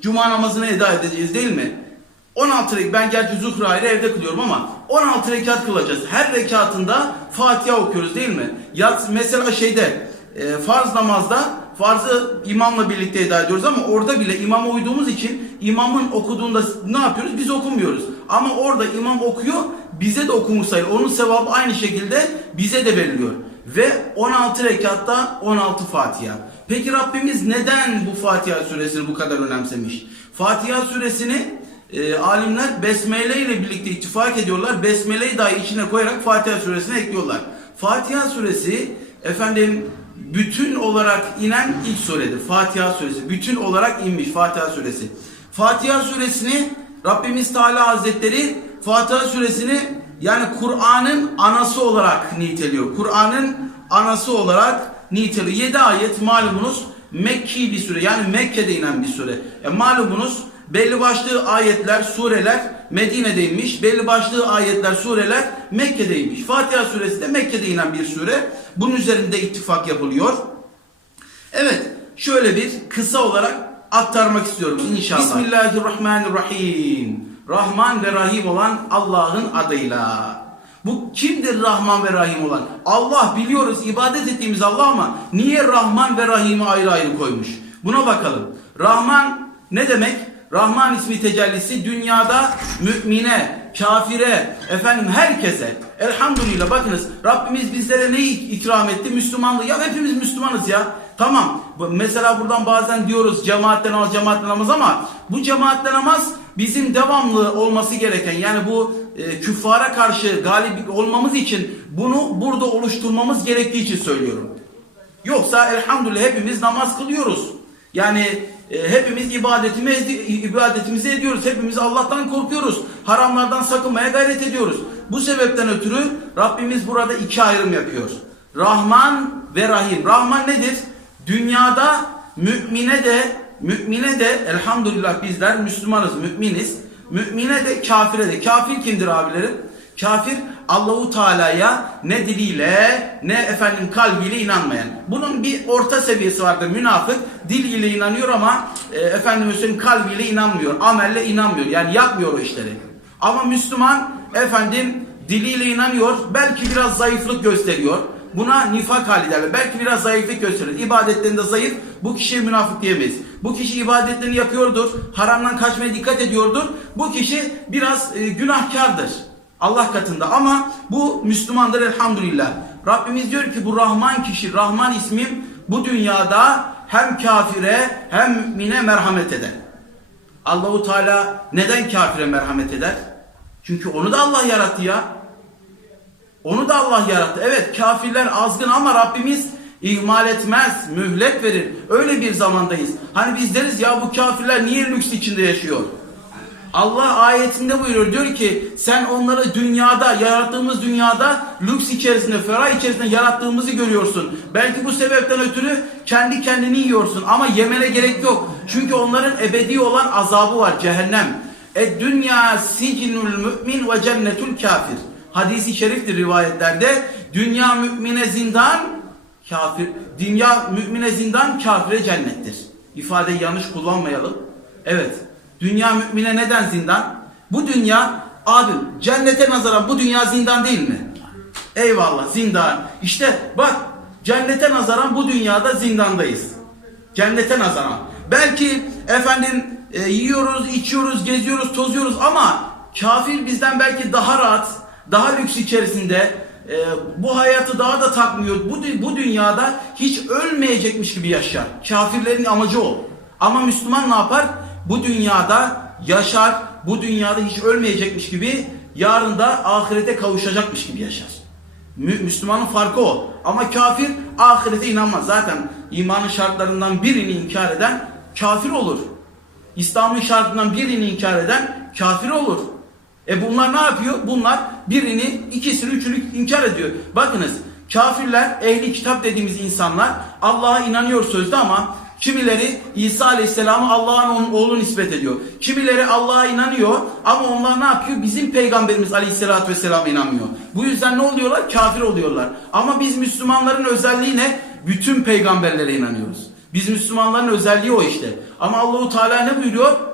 Cuma namazını eda edeceğiz değil mi? 16 rekat, ben gerçi Zuhra'yı evde kılıyorum ama 16 rekat kılacağız. Her rekatında Fatiha okuyoruz değil mi? Ya mesela şeyde e, farz namazda farzı imamla birlikte eda ediyoruz ama orada bile imama uyduğumuz için imamın okuduğunda ne yapıyoruz? Biz okumuyoruz. Ama orada imam okuyor, bize de okumuş sayılır. Onun sevabı aynı şekilde bize de veriliyor. Ve 16 rekatta 16 Fatiha. Peki Rabbimiz neden bu Fatiha suresini bu kadar önemsemiş? Fatiha suresini e, alimler Besmele ile birlikte ittifak ediyorlar. Besmele'yi dahi içine koyarak Fatiha suresine ekliyorlar. Fatiha suresi efendim bütün olarak inen ilk suredir. Fatiha suresi. Bütün olarak inmiş Fatiha suresi. Fatiha suresini Rabbimiz Teala Hazretleri Fatiha suresini yani Kur'an'ın anası olarak niteliyor. Kur'an'ın anası olarak niteliyor. 7 ayet malumunuz Mekki bir sure yani Mekke'de inen bir sure. E, malumunuz belli başlı ayetler, sureler Medine'de inmiş. Belli başlı ayetler, sureler Mekke'de inmiş. Fatiha suresi de Mekke'de inen bir sure. Bunun üzerinde ittifak yapılıyor. Evet, şöyle bir kısa olarak aktarmak istiyorum inşallah. Bismillahirrahmanirrahim. Rahman ve Rahim olan Allah'ın adıyla. Bu kimdir Rahman ve Rahim olan? Allah biliyoruz ibadet ettiğimiz Allah ama niye Rahman ve Rahim'i ayrı ayrı koymuş? Buna bakalım. Rahman ne demek? Rahman ismi tecellisi dünyada mümine, kafire, efendim herkese. Elhamdülillah bakınız Rabbimiz bizlere neyi ikram etti? Müslümanlığı. Ya hepimiz Müslümanız ya. Tamam. Mesela buradan bazen diyoruz cemaatten namaz, cemaatten namaz ama bu cemaatten namaz bizim devamlı olması gereken yani bu e, küffara karşı galip olmamız için bunu burada oluşturmamız gerektiği için söylüyorum. Yoksa elhamdülillah hepimiz namaz kılıyoruz. Yani e, hepimiz ibadetimizi, ibadetimizi ediyoruz. Hepimiz Allah'tan korkuyoruz. Haramlardan sakınmaya gayret ediyoruz. Bu sebepten ötürü Rabbimiz burada iki ayrım yapıyor. Rahman ve Rahim. Rahman nedir? Dünyada mümine de mümine de elhamdülillah bizler Müslümanız, müminiz. Mümine de kafire de. Kafir kimdir abilerim? Kafir Allahu Teala'ya ne diliyle ne efendim kalbiyle inanmayan. Bunun bir orta seviyesi vardır. Münafık dil ile inanıyor ama e, efendim söyleyeyim kalbiyle inanmıyor. Amelle inanmıyor. Yani yapmıyor o işleri. Ama Müslüman efendim diliyle inanıyor. Belki biraz zayıflık gösteriyor. Buna nifak hali derler. Belki biraz zayıflık gösterir. İbadetlerinde zayıf. Bu kişiye münafık diyemeyiz. Bu kişi ibadetlerini yapıyordur. Haramdan kaçmaya dikkat ediyordur. Bu kişi biraz e, günahkardır. Allah katında ama bu Müslümandır elhamdülillah. Rabbimiz diyor ki bu Rahman kişi, Rahman ismim bu dünyada hem kafire hem mümine merhamet eder. Allahu Teala neden kafire merhamet eder? Çünkü onu da Allah yarattı ya. Onu da Allah yarattı. Evet kafirler azgın ama Rabbimiz ihmal etmez, mühlet verir. Öyle bir zamandayız. Hani biz deriz ya bu kafirler niye lüks içinde yaşıyor? Allah ayetinde buyuruyor diyor ki sen onları dünyada yarattığımız dünyada lüks içerisinde ferah içerisinde yarattığımızı görüyorsun. Belki bu sebepten ötürü kendi kendini yiyorsun ama yemene gerek yok. Çünkü onların ebedi olan azabı var cehennem. E dünya sicinul mümin ve cennetul kafir. Hadisi şeriftir rivayetlerde. Dünya mümine zindan, kafir. Dünya mümine zindan, kafire cennettir. İfadeyi yanlış kullanmayalım. Evet. Dünya mümine neden zindan? Bu dünya abim cennete nazaran bu dünya zindan değil mi? Eyvallah zindan. İşte bak cennete nazaran bu dünyada zindandayız. Cennete nazaran. Belki efendim e, yiyoruz, içiyoruz, geziyoruz, tozuyoruz ama kafir bizden belki daha rahat, daha lüks içerisinde e, bu hayatı daha da takmıyor. Bu, bu dünyada hiç ölmeyecekmiş gibi yaşar. Kafirlerin amacı o. Ama Müslüman ne yapar? Bu dünyada yaşar, bu dünyada hiç ölmeyecekmiş gibi yarın da ahirete kavuşacakmış gibi yaşar. Mü- Müslümanın farkı o. Ama kafir ahirete inanmaz. Zaten imanın şartlarından birini inkar eden kafir olur. İslam'ın şartından birini inkar eden kafir olur. E bunlar ne yapıyor? Bunlar birini, ikisini, üçünü inkar ediyor. Bakınız kafirler, ehli kitap dediğimiz insanlar Allah'a inanıyor sözde ama kimileri İsa Aleyhisselam'ı Allah'ın onun oğlu nispet ediyor. Kimileri Allah'a inanıyor ama onlar ne yapıyor? Bizim peygamberimiz Aleyhisselatü Vesselam'a inanmıyor. Bu yüzden ne oluyorlar? Kafir oluyorlar. Ama biz Müslümanların özelliği ne? Bütün peygamberlere inanıyoruz. Biz Müslümanların özelliği o işte. Ama Allahu Teala ne buyuruyor?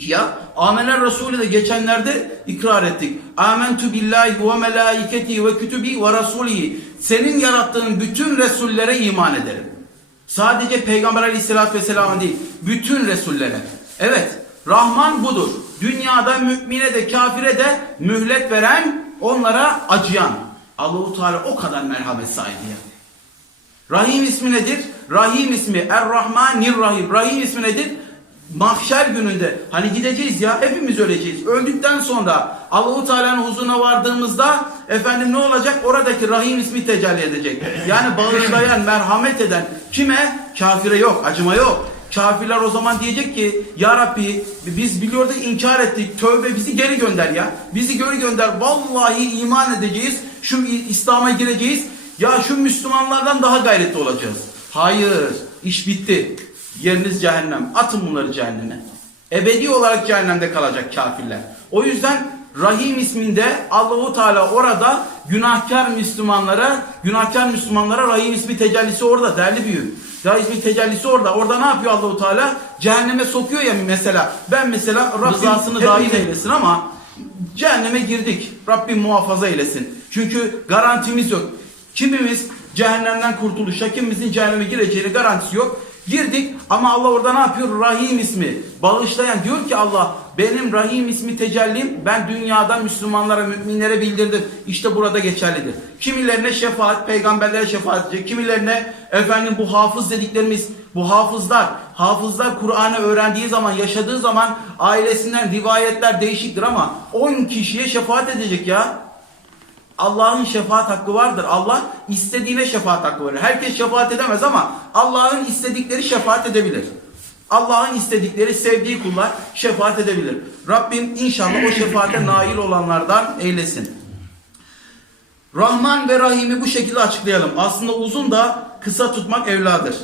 Ya Amener Resulü de geçenlerde ikrar ettik. Amentu billahi ve melaiketi ve kütübi ve rasulihi. Senin yarattığın bütün Resullere iman ederim. Sadece Peygamber aleyhissalatü vesselam değil. Bütün Resullere. Evet. Rahman budur. Dünyada mümine de kafire de mühlet veren onlara acıyan. Allahu Teala o kadar merhamet sahibi ya. Rahim ismi nedir? Rahim ismi Er-Rahmanir Rahim. Rahim ismi nedir? Mahşer gününde hani gideceğiz ya hepimiz öleceğiz. Öldükten sonra Allahu Teala'nın huzuruna vardığımızda efendim ne olacak? Oradaki Rahim ismi tecelli edecek. Yani bağışlayan, merhamet eden kime? Kafire yok, acıma yok. Kafirler o zaman diyecek ki Ya Rabbi biz biliyorduk inkar ettik. Tövbe bizi geri gönder ya. Bizi geri gönder. Vallahi iman edeceğiz. Şu İslam'a gireceğiz. Ya şu Müslümanlardan daha gayretli olacağız. Hayır. iş bitti. Yeriniz cehennem. Atın bunları cehenneme. Ebedi olarak cehennemde kalacak kafirler. O yüzden Rahim isminde Allahu Teala orada günahkar Müslümanlara, günahkar Müslümanlara Rahim ismi tecellisi orada değerli büyük. Rahim ismi tecellisi orada. Orada ne yapıyor Allahu Teala? Cehenneme sokuyor ya mesela. Ben mesela rızasını dahil eylesin ama cehenneme girdik. Rabbim muhafaza eylesin. Çünkü garantimiz yok. Kimimiz cehennemden kurtuluşa, kimimizin cehenneme gireceğine garantisi yok. Girdik ama Allah orada ne yapıyor? Rahim ismi. Bağışlayan diyor ki Allah benim Rahim ismi tecellim ben dünyada Müslümanlara, müminlere bildirdim. İşte burada geçerlidir. Kimilerine şefaat, peygamberlere şefaat edecek. Kimilerine efendim bu hafız dediklerimiz, bu hafızlar, hafızlar Kur'an'ı öğrendiği zaman, yaşadığı zaman ailesinden rivayetler değişiktir ama 10 kişiye şefaat edecek ya. Allah'ın şefaat hakkı vardır. Allah istediğine şefaat hakkı verir. Herkes şefaat edemez ama Allah'ın istedikleri şefaat edebilir. Allah'ın istedikleri sevdiği kullar şefaat edebilir. Rabbim inşallah o şefaate nail olanlardan eylesin. Rahman ve Rahim'i bu şekilde açıklayalım. Aslında uzun da kısa tutmak evladır.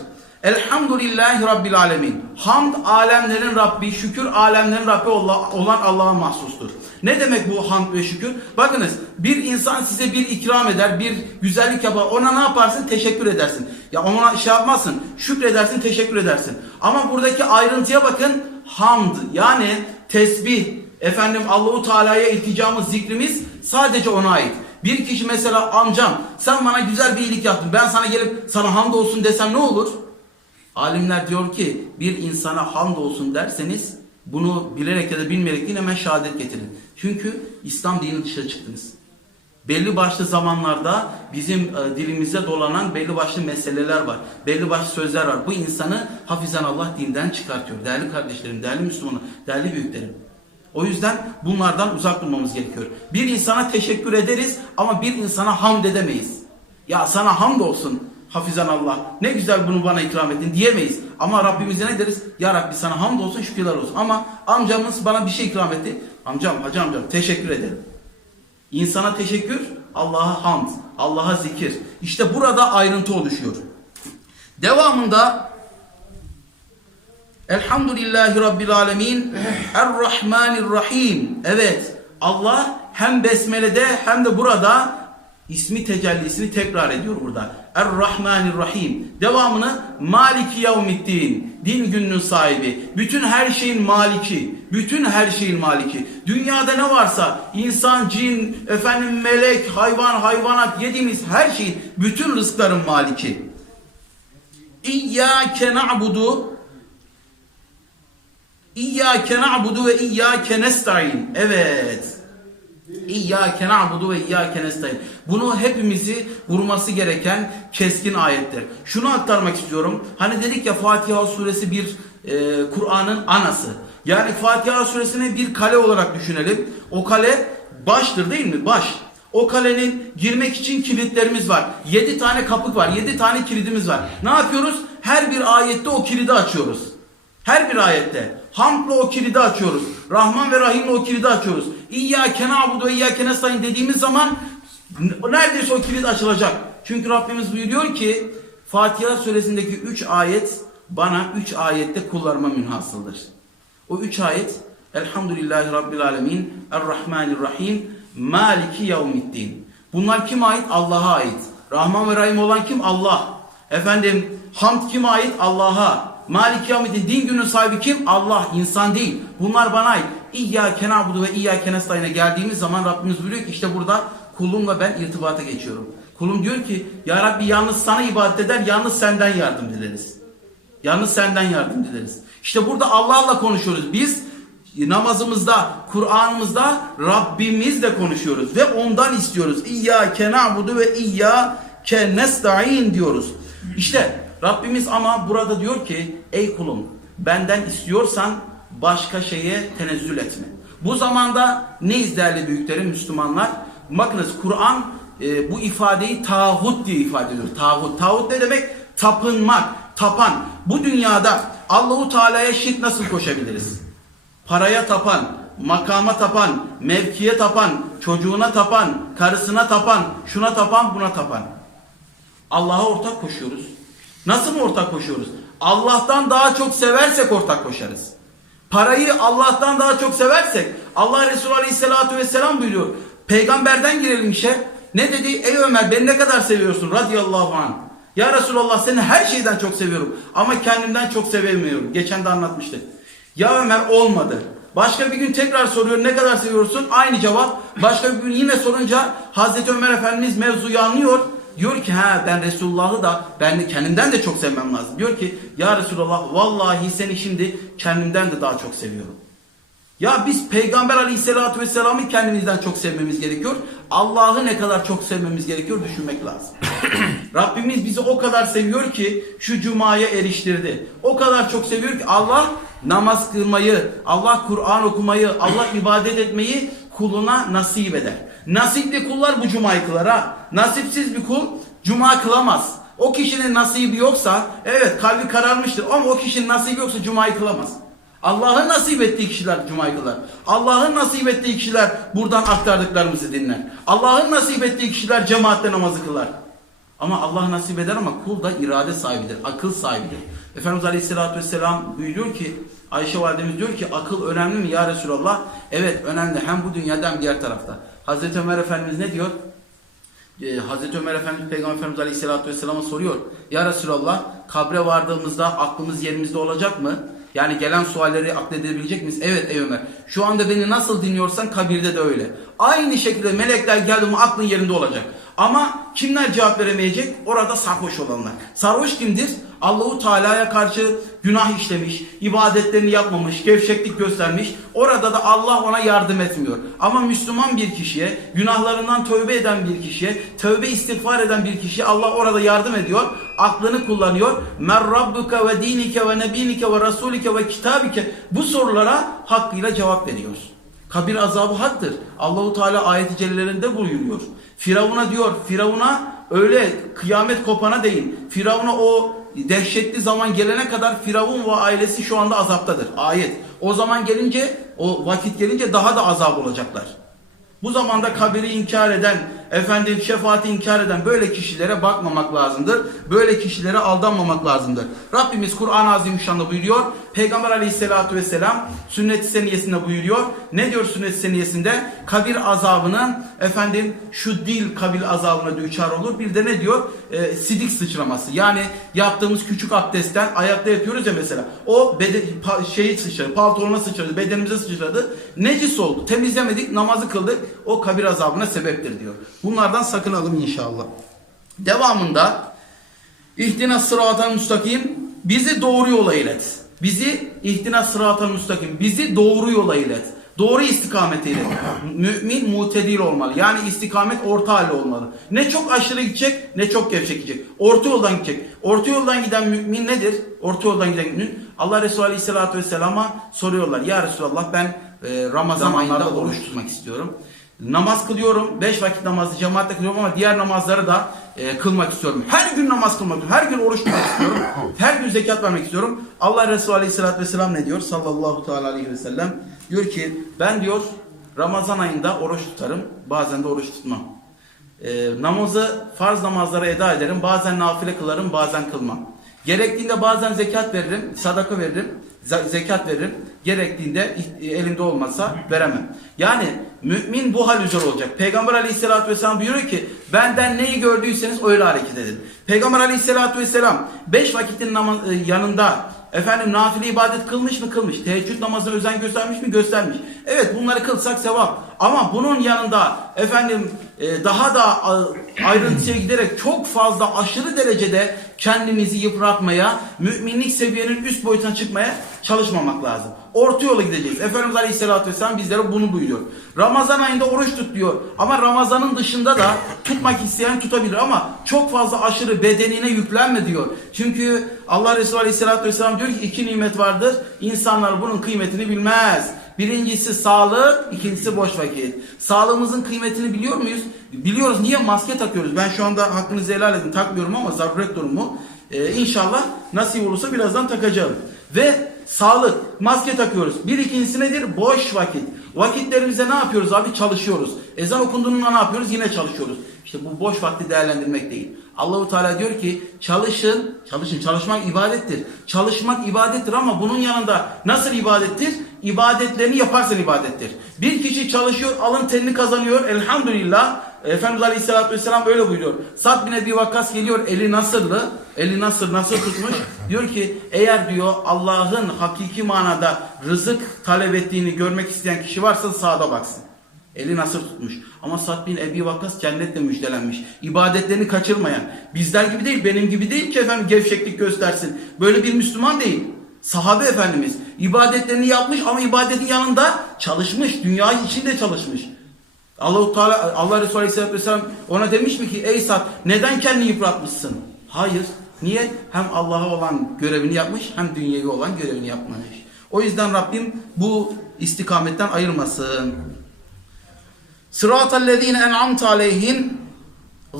Elhamdülillahi Rabbil Alemin. Hamd alemlerin Rabbi, şükür alemlerin Rabbi olan Allah'a mahsustur. Ne demek bu hamd ve şükür? Bakınız bir insan size bir ikram eder, bir güzellik yapar. Ona ne yaparsın? Teşekkür edersin. Ya ona şey yapmazsın. Şükredersin, teşekkür edersin. Ama buradaki ayrıntıya bakın. Hamd yani tesbih, efendim Allahu Teala'ya ilticamız, zikrimiz sadece ona ait. Bir kişi mesela amcam sen bana güzel bir iyilik yaptın. Ben sana gelip sana hamd olsun desem ne olur? Alimler diyor ki bir insana hamd olsun derseniz bunu bilerek ya da bilmeyerek değil hemen şehadet getirin. Çünkü İslam dini dışına çıktınız. Belli başlı zamanlarda bizim e, dilimize dolanan belli başlı meseleler var. Belli başlı sözler var. Bu insanı hafizan Allah dinden çıkartıyor. Değerli kardeşlerim, değerli Müslümanlar, değerli büyüklerim. O yüzden bunlardan uzak durmamız gerekiyor. Bir insana teşekkür ederiz ama bir insana hamd edemeyiz. Ya sana hamd olsun hafizan Allah. Ne güzel bunu bana ikram ettin diyemeyiz. Ama Rabbimize ne deriz? Ya Rabbi sana hamd olsun şükürler olsun. Ama amcamız bana bir şey ikram etti. Amcam, hacı amcam teşekkür ederim. İnsana teşekkür, Allah'a hamd, Allah'a zikir. İşte burada ayrıntı oluşuyor. Devamında Elhamdülillahi Rabbil Alemin Errahmanirrahim Evet Allah hem Besmele'de hem de burada ismi tecellisini tekrar ediyor burada. Er-Rahmanir-Rahim. Devamını Maliki Yevmiddin. Din gününün sahibi. Bütün her şeyin maliki. Bütün her şeyin maliki. Dünyada ne varsa insan, cin, efendim melek, hayvan, hayvanat yediğimiz her şeyin bütün rızkların maliki. İyyâke na'budu İyyâke na'budu ve iyyâke nesta'in. Evet. İyyâke na'budu ve iyyâke nestaîn. Bunu hepimizi vurması gereken keskin ayettir. Şunu aktarmak istiyorum. Hani dedik ya Fatiha suresi bir e, Kur'an'ın anası. Yani Fatiha suresini bir kale olarak düşünelim. O kale baştır değil mi? Baş. O kalenin girmek için kilitlerimiz var. 7 tane kapık var. 7 tane kilidimiz var. Ne yapıyoruz? Her bir ayette o kilidi açıyoruz. Her bir ayette. Hamdla o kilidi açıyoruz. Rahman ve Rahim'le o kilidi açıyoruz. İyyâke na'budu ve iyyâke nestaîn dediğimiz zaman neredeyse o kilit açılacak. Çünkü Rabbimiz buyuruyor ki Fatiha suresindeki 3 ayet bana 3 ayette kullarıma münhasıldır. O 3 ayet Elhamdülillahi Rabbil Alemin Errahmanirrahim Maliki Yevmiddin. Bunlar kime ait? Allah'a ait. Rahman ve Rahim olan kim? Allah. Efendim hamd kime ait? Allah'a. Malik Kıyamet'in din günün sahibi kim? Allah, insan değil. Bunlar bana ait. İyyâke na'budu ve iyyâke nestaîn'e geldiğimiz zaman Rabbimiz buyuruyor ki işte burada kulumla ben irtibata geçiyorum. Kulum diyor ki ya Rabbi yalnız sana ibadet eder, yalnız senden yardım dileriz. Yalnız senden yardım dileriz. İşte burada Allah'la konuşuyoruz. Biz namazımızda, Kur'an'ımızda Rabbimizle konuşuyoruz ve ondan istiyoruz. İyyâke na'budu ve iyyâke nesta'in diyoruz. İşte Rabbimiz ama burada diyor ki ey kulum benden istiyorsan başka şeye tenezzül etme. Bu zamanda neyiz değerli büyüklerim Müslümanlar? Bakınız Kur'an e, bu ifadeyi tağut diye ifade ediyor. Tağut. Tağut ne demek? Tapınmak, tapan. Bu dünyada Allahu Teala'ya şirk nasıl koşabiliriz? Paraya tapan, makama tapan, mevkiye tapan, çocuğuna tapan, karısına tapan, şuna tapan, buna tapan. Allah'a ortak koşuyoruz. Nasıl mı ortak koşuyoruz? Allah'tan daha çok seversek ortak koşarız. Parayı Allah'tan daha çok seversek Allah Resulü Aleyhisselatü Vesselam buyuruyor. Peygamberden girelim işe. Ne dedi? Ey Ömer beni ne kadar seviyorsun radıyallahu anh. Ya Resulallah seni her şeyden çok seviyorum ama kendimden çok sevemiyorum. Geçen de anlatmıştık. Ya Ömer olmadı. Başka bir gün tekrar soruyor ne kadar seviyorsun? Aynı cevap. Başka bir gün yine sorunca Hazreti Ömer Efendimiz mevzuyu anlıyor. Diyor ki ha ben Resulullah'ı da ben de kendimden de çok sevmem lazım. Diyor ki ya Resulullah vallahi seni şimdi kendimden de daha çok seviyorum. Ya biz Peygamber Aleyhisselatü Vesselam'ı kendimizden çok sevmemiz gerekiyor. Allah'ı ne kadar çok sevmemiz gerekiyor düşünmek lazım. Rabbimiz bizi o kadar seviyor ki şu cumaya eriştirdi. O kadar çok seviyor ki Allah namaz kılmayı, Allah Kur'an okumayı, Allah ibadet etmeyi kuluna nasip eder. Nasipli kullar bu cumayı kılar ha. Nasipsiz bir kul cuma kılamaz. O kişinin nasibi yoksa evet kalbi kararmıştır ama o kişinin nasibi yoksa cumayı kılamaz. Allah'ın nasip ettiği kişiler cumayı kılar. Allah'ın nasip ettiği kişiler buradan aktardıklarımızı dinler. Allah'ın nasip ettiği kişiler cemaatle namazı kılar. Ama Allah nasip eder ama kul da irade sahibidir, akıl sahibidir. Efendimiz Aleyhisselatü Vesselam buyuruyor ki, Ayşe Validemiz diyor ki akıl önemli mi ya Resulallah? Evet önemli hem bu dünyada hem diğer tarafta. Hazreti Ömer Efendimiz ne diyor? Ee, Hazreti Ömer Efendimiz Peygamber Efendimiz Aleyhisselatü Vesselam'a soruyor. Ya Resulallah kabre vardığımızda aklımız yerimizde olacak mı? Yani gelen sualleri akledebilecek miyiz? Evet ey Ömer. Şu anda beni nasıl dinliyorsan kabirde de öyle. Aynı şekilde melekler geldi mi aklın yerinde olacak. Ama kimler cevap veremeyecek? Orada sarhoş olanlar. Sarhoş kimdir? Allahu Teala'ya karşı günah işlemiş, ibadetlerini yapmamış, gevşeklik göstermiş. Orada da Allah ona yardım etmiyor. Ama Müslüman bir kişiye, günahlarından tövbe eden bir kişiye, tövbe istiğfar eden bir kişiye Allah orada yardım ediyor. Aklını kullanıyor. Mer rabbuka ve dinike ve nebinike ve rasulike ve kitabike. Bu sorulara hakkıyla cevap veriyor. Kabir azabı haktır. Allahu Teala ayet-i cellelerinde buyuruyor. Firavun'a diyor, Firavun'a öyle kıyamet kopana değil. Firavun'a o dehşetli zaman gelene kadar Firavun ve ailesi şu anda azaptadır. Ayet. O zaman gelince, o vakit gelince daha da azap olacaklar. Bu zamanda kabiri inkar eden, efendim şefaati inkar eden böyle kişilere bakmamak lazımdır. Böyle kişilere aldanmamak lazımdır. Rabbimiz Kur'an-ı Azimüşşan'da buyuruyor. Peygamber aleyhissalatü vesselam sünnet-i seniyesinde buyuruyor. Ne diyor sünnet-i seniyesinde? Kabir azabının efendim şu dil kabir azabına düçar olur. Bir de ne diyor? Ee, sidik sıçraması. Yani yaptığımız küçük abdestten ayakta yatıyoruz ya mesela. O beden, pa, şeyi sıçradı, paltona sıçradı, bedenimize sıçradı. Necis oldu. Temizlemedik, namazı kıldık. O kabir azabına sebeptir diyor. Bunlardan sakınalım inşallah. Devamında İhtina sıratal müstakim bizi doğru yola ilet. Bizi ihtina sıratal müstakim bizi doğru yola ilet. Doğru istikamete ilet. Mümin mutedil olmalı. Yani istikamet orta halde olmalı. Ne çok aşırı gidecek ne çok gevşek gidecek. Orta yoldan gidecek. Orta yoldan giden mümin nedir? Orta yoldan giden mümin Allah Resulü Aleyhisselatü Vesselam'a soruyorlar. Ya Resulallah ben e, Ramazan ayında oruç tutmak istiyorum. Namaz kılıyorum. Beş vakit namazı cemaatle kılıyorum ama diğer namazları da e, kılmak istiyorum. Her gün namaz kılmak istiyorum. Her gün oruç tutmak istiyorum. Her gün zekat vermek istiyorum. Allah Resulü Aleyhisselatü Vesselam ne diyor? Sallallahu teala aleyhi ve sellem. Diyor ki ben diyor Ramazan ayında oruç tutarım. Bazen de oruç tutmam. E, namazı farz namazları eda ederim. Bazen nafile kılarım bazen kılmam. Gerektiğinde bazen zekat veririm, sadaka veririm, ze- zekat veririm. Gerektiğinde elimde olmasa veremem. Yani mümin bu hal üzere olacak. Peygamber aleyhissalatü vesselam buyuruyor ki benden neyi gördüyseniz öyle hareket edin. Peygamber aleyhissalatü vesselam beş vakitin e, yanında efendim nafile ibadet kılmış mı kılmış. Teheccüd namazına özen göstermiş mi göstermiş. Evet bunları kılsak sevap. Ama bunun yanında efendim e, daha da ayrıntıya giderek çok fazla aşırı derecede kendimizi yıpratmaya, müminlik seviyenin üst boyutuna çıkmaya çalışmamak lazım. Orta yola gideceğiz. Efendimiz Aleyhisselatü Vesselam bizlere bunu buyuruyor. Ramazan ayında oruç tut diyor. Ama Ramazanın dışında da tutmak isteyen tutabilir ama çok fazla aşırı bedenine yüklenme diyor. Çünkü Allah Resulü Aleyhisselatü Vesselam diyor ki iki nimet vardır. İnsanlar bunun kıymetini bilmez. Birincisi sağlık, ikincisi boş vakit. Sağlığımızın kıymetini biliyor muyuz? Biliyoruz. Niye maske takıyoruz? Ben şu anda hakkınızı helal edin takmıyorum ama zaruret durumu. Ee, inşallah nasip olursa birazdan takacağım. Ve sağlık, maske takıyoruz. Bir ikincisi nedir? Boş vakit. Vakitlerimizde ne yapıyoruz abi? Çalışıyoruz. Ezan okunduğunda ne yapıyoruz? Yine çalışıyoruz. İşte bu boş vakti değerlendirmek değil. Allahu Teala diyor ki çalışın, çalışın. Çalışmak ibadettir. Çalışmak ibadettir ama bunun yanında nasıl ibadettir? İbadetlerini yaparsan ibadettir. Bir kişi çalışıyor, alın terini kazanıyor. Elhamdülillah. Efendimiz Aleyhisselatü Vesselam öyle buyuruyor. Sad bin Ebi Vakkas geliyor eli nasırlı. Eli nasır nasıl tutmuş? diyor ki eğer diyor Allah'ın hakiki manada rızık talep ettiğini görmek isteyen kişi varsa sağda baksın. Eli nasır tutmuş. Ama Sad bin Ebi Vakkas cennetle müjdelenmiş. İbadetlerini kaçırmayan. Bizler gibi değil, benim gibi değil ki efendim gevşeklik göstersin. Böyle bir Müslüman değil. Sahabe Efendimiz ibadetlerini yapmış ama ibadetin yanında çalışmış. Dünya için de çalışmış. Allahu Teala Allah Resulü Aleyhisselatü Vesselam ona demiş mi ki ey Sad neden kendini yıpratmışsın? Hayır. Niye? Hem Allah'a olan görevini yapmış hem dünyevi olan görevini yapmış. O yüzden Rabbim bu istikametten ayırmasın. Sıratallezine en'amte aleyhim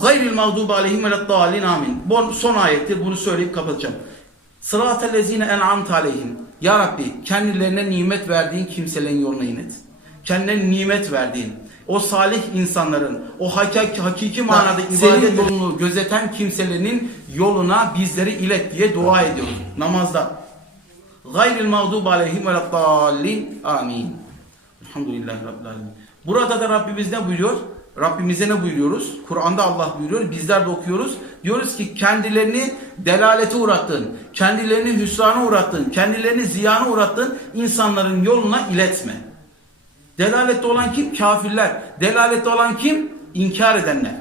gayril mağdubi aleyhim veleddallin amin. Bu son ayettir. Bunu söyleyip kapatacağım. Sıratellezine en'amte aleyhim. Ya Rabbi kendilerine nimet verdiğin kimselerin yoluna inet. Kendilerine nimet verdiğin o salih insanların, o hakiki, hakiki manada ibadet yol- yolunu gözeten kimselerin yoluna bizleri ilet diye dua ediyoruz namazda. Gayril mağdubi aleyhim veleddallin amin. Elhamdülillahi Rabbil Alemin. Burada da Rabbimiz ne buyuruyor? Rabbimize ne buyuruyoruz? Kur'an'da Allah buyuruyor. Bizler de okuyoruz. Diyoruz ki kendilerini delalete uğrattın, kendilerini hüsrana uğrattın, kendilerini ziyana uğrattın insanların yoluna iletme. Delalette olan kim? Kafirler. Delalette olan kim? İnkar edenler.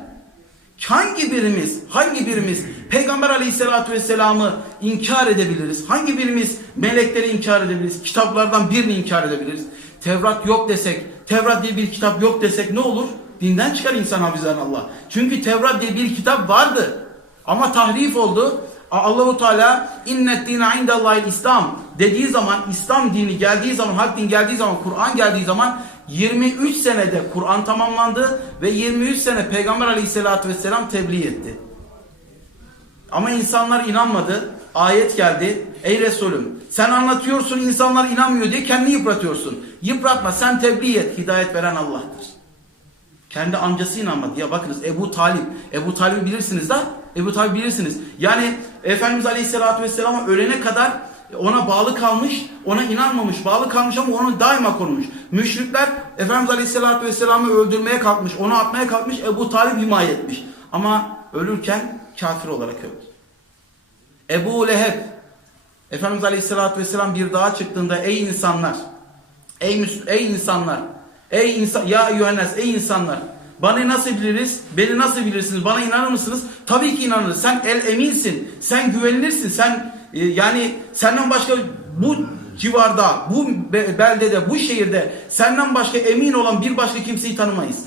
Hangi birimiz, hangi birimiz Peygamber Aleyhisselatü Vesselam'ı inkar edebiliriz? Hangi birimiz melekleri inkar edebiliriz? Kitaplardan birini inkar edebiliriz? Tevrat yok desek, Tevrat diye bir kitap yok desek ne olur? Dinden çıkar insan hafizan Allah. Çünkü Tevrat diye bir kitap vardı. Ama tahrif oldu. Allahu Teala innet dine indallahi İslam dediği zaman İslam dini geldiği zaman hak din geldiği zaman Kur'an geldiği zaman 23 senede Kur'an tamamlandı ve 23 sene Peygamber Aleyhisselatü Vesselam tebliğ etti. Ama insanlar inanmadı. Ayet geldi. Ey Resulüm sen anlatıyorsun insanlar inanmıyor diye kendini yıpratıyorsun. Yıpratma sen tebliğ et. Hidayet veren Allah'tır. Kendi amcası inanmadı. Ya bakınız Ebu Talip. Ebu Talip'i bilirsiniz da. Ebu Talip bilirsiniz. Yani Efendimiz Aleyhisselatü Vesselam'a ölene kadar ona bağlı kalmış, ona inanmamış, bağlı kalmış ama onu daima korumuş. Müşrikler Efendimiz Aleyhisselatü Vesselam'ı öldürmeye kalkmış, onu atmaya kalkmış, Ebu Talip himaye etmiş. Ama ölürken kafir olarak öldü. Ebu Leheb, Efendimiz Aleyhisselatü Vesselam bir dağa çıktığında ey insanlar, ey, ey insanlar, ey insan, ya eyyühennes, ey insanlar, bana nasıl biliriz, beni nasıl bilirsiniz, bana inanır mısınız? Tabii ki inanırız. Sen el eminsin, sen güvenilirsin, sen e, yani senden başka bu civarda, bu be- beldede, bu şehirde senden başka emin olan bir başka kimseyi tanımayız.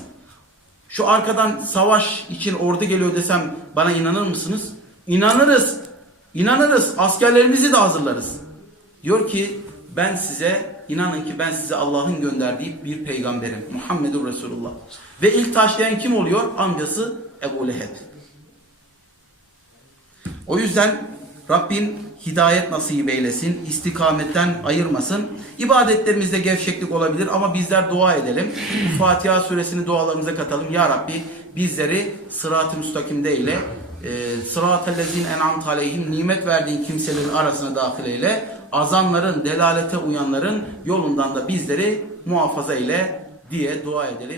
Şu arkadan savaş için ordu geliyor desem bana inanır mısınız? İnanırız. İnanırız. Askerlerimizi de hazırlarız. Diyor ki ben size inanın ki ben size Allah'ın gönderdiği bir peygamberim. Muhammedur Resulullah. Ve ilk taşlayan kim oluyor? Amcası Ebu Leheb. O yüzden Rabbim hidayet nasip eylesin, istikametten ayırmasın. İbadetlerimizde gevşeklik olabilir ama bizler dua edelim. Bu Fatiha suresini dualarımıza katalım. Ya Rabbi bizleri sırat-ı müstakimde ile sıratellezine en'amte aleyhim nimet verdiğin kimselerin arasına dahil eyle. Azanların, delalete uyanların yolundan da bizleri muhafaza eyle diye dua edelim.